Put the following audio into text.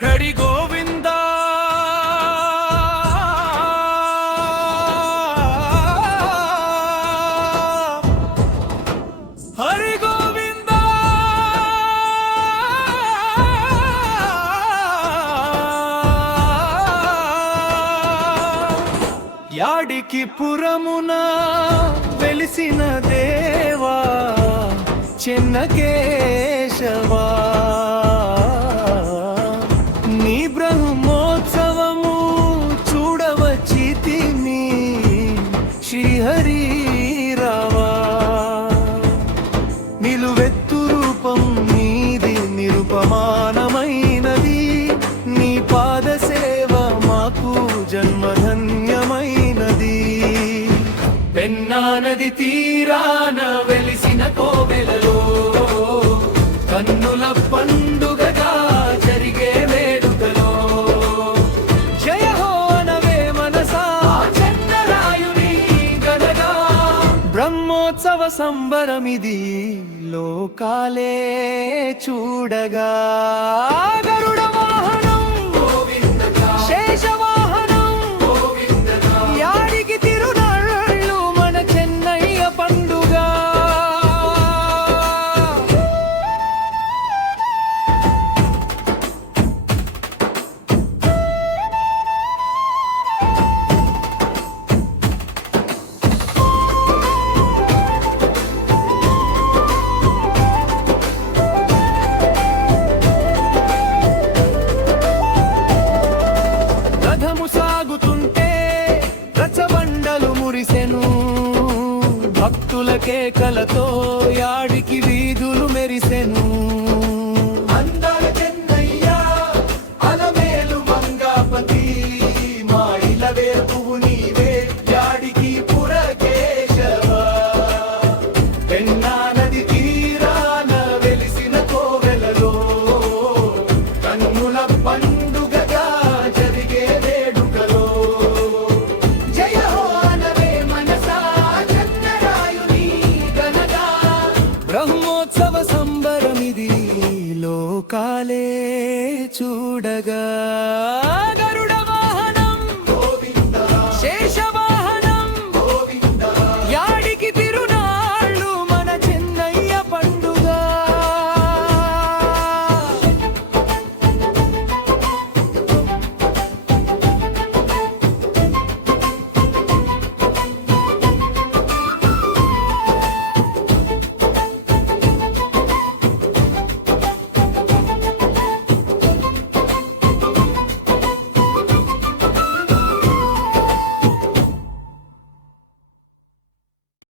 హరి గోవింద హరి గోవింద యాడికి పురమున వెలిసిన దేవా చెన్నకేశవా నీ బ్రహ్మోత్సవము చూడవచ్చితిని శ్రీహరి రావా నిలువెత్తు రూపం నీది నిరుపమానమైనది నీ పాద సేవ మాకు జన్మధన్యమైనది పెన్నా నది తీరాన వెలిసిన కోవెలలో కన్నుల పండుగగా జరిగే వేడుకలో జయ హో అనవే మనసా చంద్రరాయుని గనగా బ్రహ్మోత్సవ సంబరమిది లోకాలే చూడగా గరుడ వాహనం శేషవాహనం యాడికి తిరునాళ్ళు మన చెన్నయ్య పండుగ రథము సాగుతుంటే రచబండలు మురిసెను భక్తుల కేకలతో యాడికి వీధులు మెరిసెను అందాల చెన్నయ్య అలమేలు మంగాపతి మా ఇలవే పువ్వు నీవే యాడికి పురకేశవా పెన్నా నది తీరాన వెలిసిన కోవెలలో కన్నుల పండుగగా జరిగే వేడుకలో జయ హో అనవే మనసా చంద్రరాయుని గనగా బ్రహ్మోత్సవ సంబరమిది లోకాలే చూడగా గరుడ